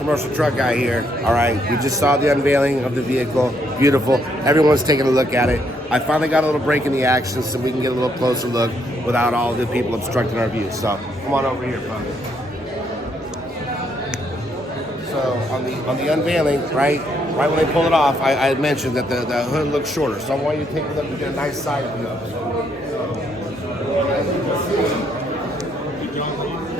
commercial truck guy here. All right, we just saw the unveiling of the vehicle. Beautiful. Everyone's taking a look at it. I finally got a little break in the action so we can get a little closer look without all the people obstructing our view. So come on over here, folks. So on the unveiling, right when they pull it off, I had mentioned that the hood looks shorter. So I want you to take a look and get a nice side view of it.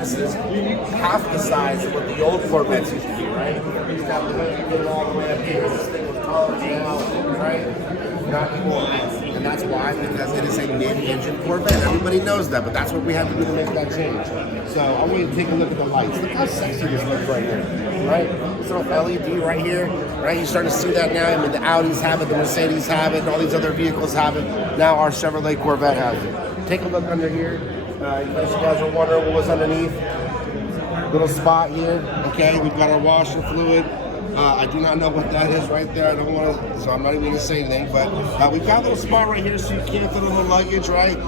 This is half the size of what the old Corvettes used to be, right? We used to have the hood all the way up here. This thing was taller now, right? Not anymore. And that's why, because it is a mid-engine Corvette. Everybody knows that, but that's what we had to do to make that change. So I want you to take a look at the lights. Look how sexy this looks right here, right? This little LED right here, right? You start to see that now. I mean, the Audis have it, the Mercedes have it, and all these other vehicles have it. Now our Chevrolet Corvette has it. Take a look under here. In case you guys are wondering what was underneath. Little spot here, okay? We've got our washer fluid. I do not know what that is right there. I don't want to, so I'm not even going to say anything. But we've got a little spot right here so you can't fit a little luggage, right?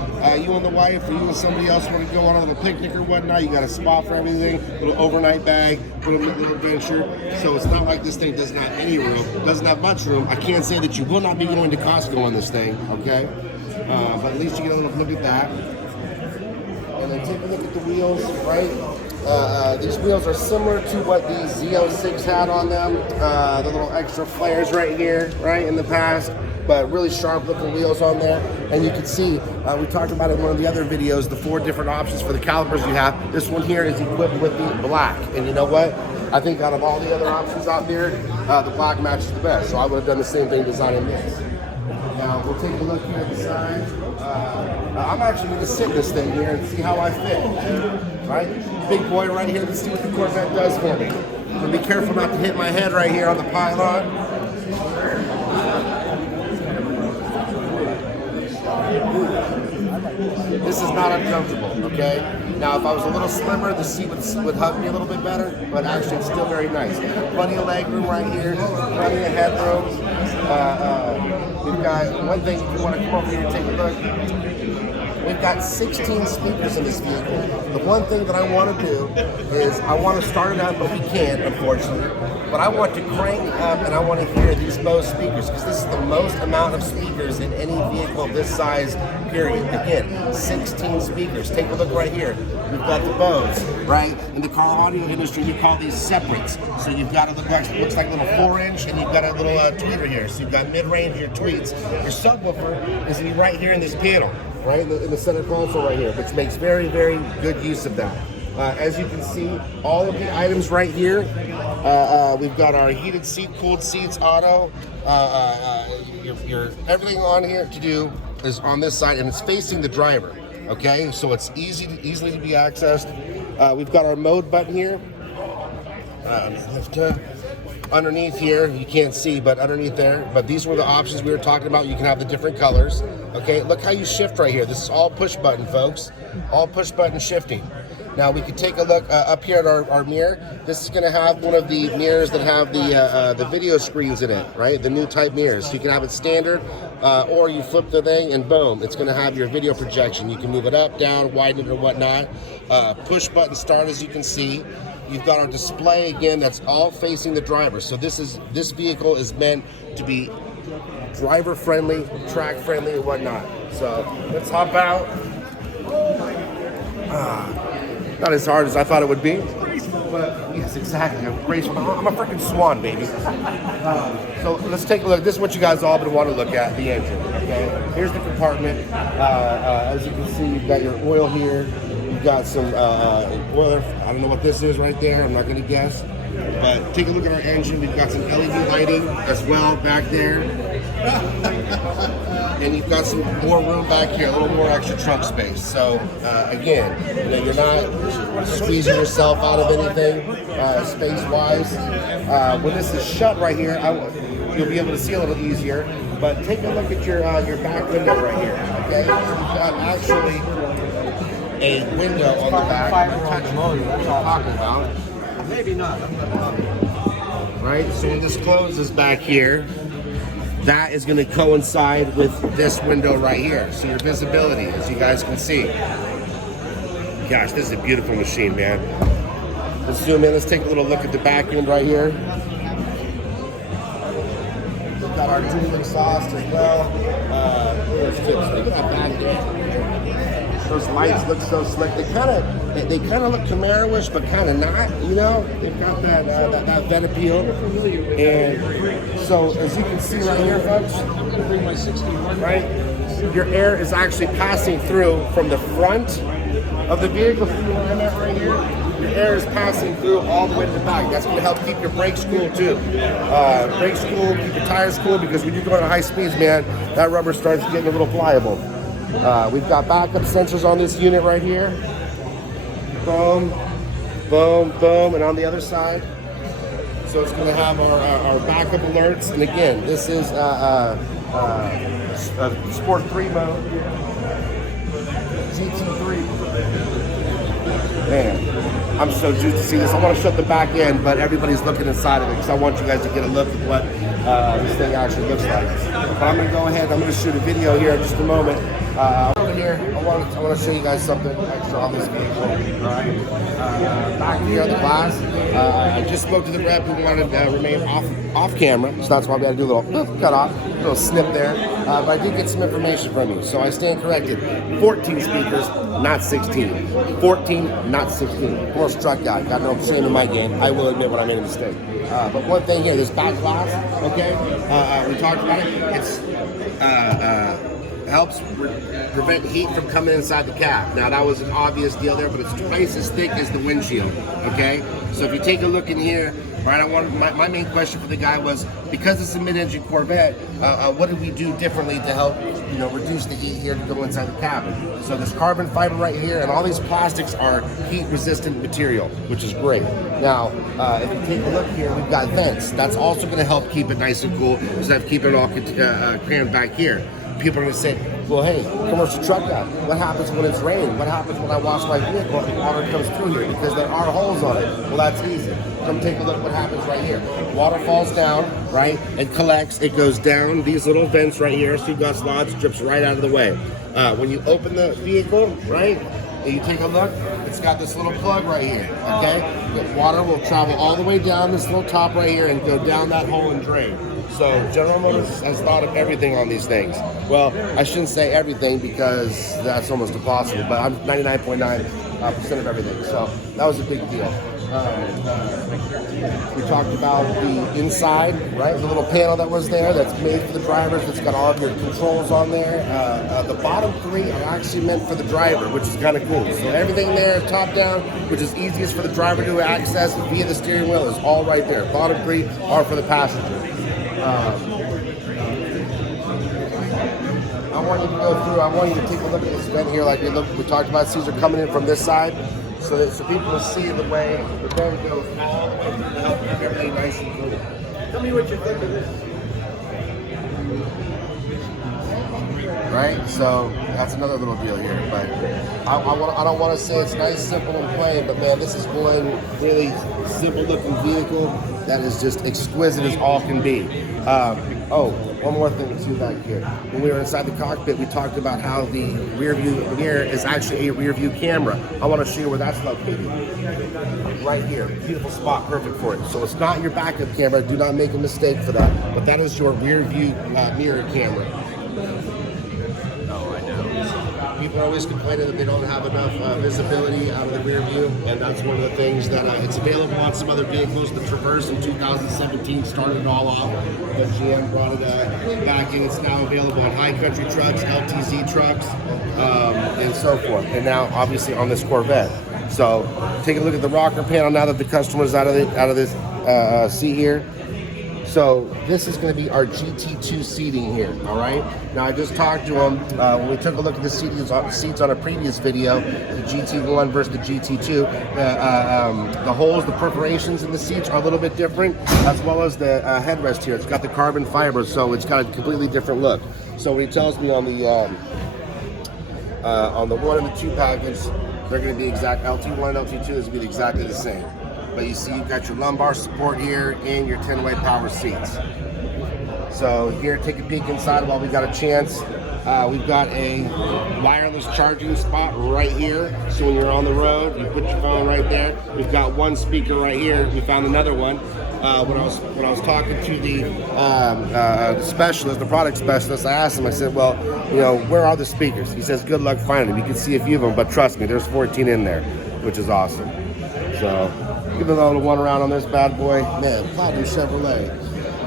You and the wife or you and somebody else want to go on a little picnic or whatnot. You got a spot for everything. Little overnight bag, put a little adventure. So it's not like this thing doesn't have any room. Doesn't have much room. I can't say that you will not be going to Costco on this thing, okay? But at least you get a little look at that. And then take a look at the wheels, right? These wheels are similar to what the Z06 had on them. The little extra flares right here, right, in the past, but really sharp looking wheels on there. And you can see, we talked about it in one of the other videos, the 4 different options for the calipers you have. This one here is equipped with the black. And you know what? I think out of all the other options out there, the black matches the best. So I would have done the same thing designing this. Now, we'll take a look here at the side. I'm actually going to sit this thing here and see how I fit. Right? Big boy right here. Let's see what the Corvette does for me. I'm going to be careful not to hit my head right here on the pylon. This is not uncomfortable, okay? Now, if I was a little slimmer, the seat would hug me a little bit better, but actually it's still very nice. Plenty of leg room right here, plenty of headroom. We've got one thing, if you want to come over here and take a look. We've got 16 speakers in this vehicle. The one thing that I want to do is I want to start it up, but we can't, unfortunately. But I want to crank it up and I want to hear these Bose speakers because this is the most amount of speakers in any vehicle of this size, period. Again, 16 speakers. Take a look right here. We've got the Bose, right? In the car audio industry, we call these separates. So you've got it looks like a little 4-inch and you've got a little tweeter here. So you've got mid-range, your tweets. Your subwoofer is right here in this panel. Right in the center console right here, which makes very, very good use of that. As you can see, all of the items right here, we've got our heated seat, cooled seats, auto. Your everything on here to do is on this side, and it's facing the driver. Okay, so it's easily to be accessed. We've got our mode button here. Underneath here, you can't see, but underneath there. But these were the options we were talking about. You can have the different colors. Okay, look how you shift right here. This is all push button, folks. All push button shifting. Now we can take a look up here at our mirror. This is going to have one of the mirrors that have the video screens in it, right? The new type mirrors. So you can have it standard, or you flip the thing and boom, it's going to have your video projection. You can move it up, down, widen it or whatnot. Push button start, as you can see. You've got our display again that's all facing the driver. So this vehicle is meant to be driver friendly, track friendly, and whatnot. So let's hop out. Not as hard as I thought it would be, but yes, exactly. I'm graceful. I'm a freaking swan, baby. So let's take a look. This is what you guys all been wanting to look at, the engine. Okay, here's the compartment. As you can see, you've got your oil here. You've got some oil. I don't know what this is right there. I'm not going to guess. But take a look at our engine. We've got some LED lighting as well back there. And you've got some more room back here, a little more extra trunk space. So again, you're not squeezing yourself out of anything space-wise. When this is shut right here, you'll be able to see a little easier. But take a look at your back window right here. Okay, you've got actually a window on the back. Talking about. Maybe not. Right, so when this closes back here, that is going to coincide with this window right here. So your visibility, as you guys can see. Gosh, this is a beautiful machine, man. Let's zoom in. Let's take a little look at the back end right here. We've got our dual exhaust as well. Look at that back end. Those lights look so slick. They kind of look Camaro-ish, but kind of not. You know, they've got that vet appeal. And so, as you can see right here, folks, right, your air is actually passing through from the front of the vehicle. See where I'm at right here? Your air is passing through all the way to the back. That's going to help keep your brakes cool too. Brakes cool, keep your tires cool, because when you're going at high speeds, man, that rubber starts getting a little pliable. We've got backup sensors on this unit right here. Boom, boom, boom, and on the other side. So it's going to have our backup alerts. And again, this is Sport 3 mode. GT3. Man, I'm so juiced to see this. I want to shut the back end, but everybody's looking inside of it because I want you guys to get a look at what this thing actually looks like. But I'm going to go ahead. I'm going to shoot a video here in just a moment. Over here, I want to show you guys something extra on this vehicle. All right. Back here on the glass, I just spoke to the rep who wanted to remain off camera, so that's why we had to do a little cut off, a little snip there. But I did get some information from you, so I stand corrected. 14 speakers, not 16. 14, not 16. Of course, truck guy, got no shame in my game. I will admit when I made a mistake. But one thing here, this back glass, okay? We talked about it. It's helps prevent heat from coming inside the cab. Now that was an obvious deal there, but it's twice as thick as the windshield, okay? So if you take a look in here, right, my main question for the guy was, because it's a mid-engine Corvette, what did we do differently to help, you know, reduce the heat here to go inside the cabin? So this carbon fiber right here and all these plastics are heat-resistant material, which is great. Now, if you take a look here, we've got vents. That's also going to help keep it nice and cool instead of keeping it all crammed back here. People are going to say, well, hey, commercial truck guy, what happens when it's raining? What happens when I wash my vehicle and water comes through here? Because there are holes on it. Well, that's easy. Come take a look at what happens right here. Water falls down, right? It collects. It goes down these little vents right here. So you've got slots, drips right out of the way. When you open the vehicle, right, and you take a look, it's got this little plug right here, okay? The water will travel all the way down this little top right here and go down that hole and drain. So General Motors has thought of everything on these things. Well, I shouldn't say everything because that's almost impossible, but I'm 99.9% of everything. So that was a big deal. We talked about the inside, right? The little panel that was there that's made for the drivers. It's got all of your controls on there. The bottom three are actually meant for the driver, which is kind of cool. So everything there, top down, which is easiest for the driver to access via the steering wheel, is all right there. Bottom three are for the passenger. I want you to go through. I want you to take a look at this vent here, like we talked about. These are coming in from this side, so people will see the way the vent goes all the way to help keep everything nice and cool. Tell me what you think of this. Right, so that's another little deal here. But I don't want to say it's nice, simple, and plain, but man, this is one really simple-looking vehicle that is just exquisite as all can be. Oh, one more thing too back here. When we were inside the cockpit, we talked about how the rear view mirror is actually a rear view camera. I want to show you where that's located. Right here, beautiful spot, perfect for it. So it's not your backup camera. Do not make a mistake for that. But that is your rear view mirror camera. People are always complaining that they don't have enough visibility out of the rear view, and that's one of the things that it's available on some other vehicles. The Traverse in 2017 started it all off, but GM brought it back in. It's now available on high country trucks, LTZ trucks, and so forth, and now obviously on this Corvette. So take a look at the rocker panel now that the customer's out of this seat here. So this is going to be our GT2 seating here, all right? Now I just talked to him when we took a look at the seats on a previous video, the GT1 versus the GT2. The holes, the perforations in the seats are a little bit different, as well as the headrest here. It's got the carbon fiber, so it's got a completely different look. So when he tells me on the 1 and the 2 package, they're going to be exact. LT1 and LT2 is going to be exactly the same. But you see, you've got your lumbar support here and your 10-way power seats. So here, take a peek inside while we got a chance. We've got a wireless charging spot right here. So when you're on the road, you put your phone right there. We've got one speaker right here. We found another one. When I was talking to the specialist, the product specialist, I asked him. I said, "Well, you know, where are the speakers?" He says, "Good luck finding them. You can see a few of them, but trust me, there's 14 in there, which is awesome." So, give a little one around on this bad boy. Man, Platinum Chevrolet,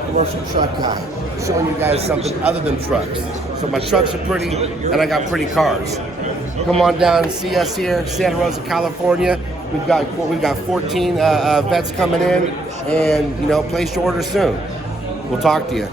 commercial truck guy, showing you guys something other than trucks. So my trucks are pretty, and I got pretty cars. Come on down and see us here, Santa Rosa, California. We've got 14 vets coming in, and you know, place your order soon. We'll talk to you.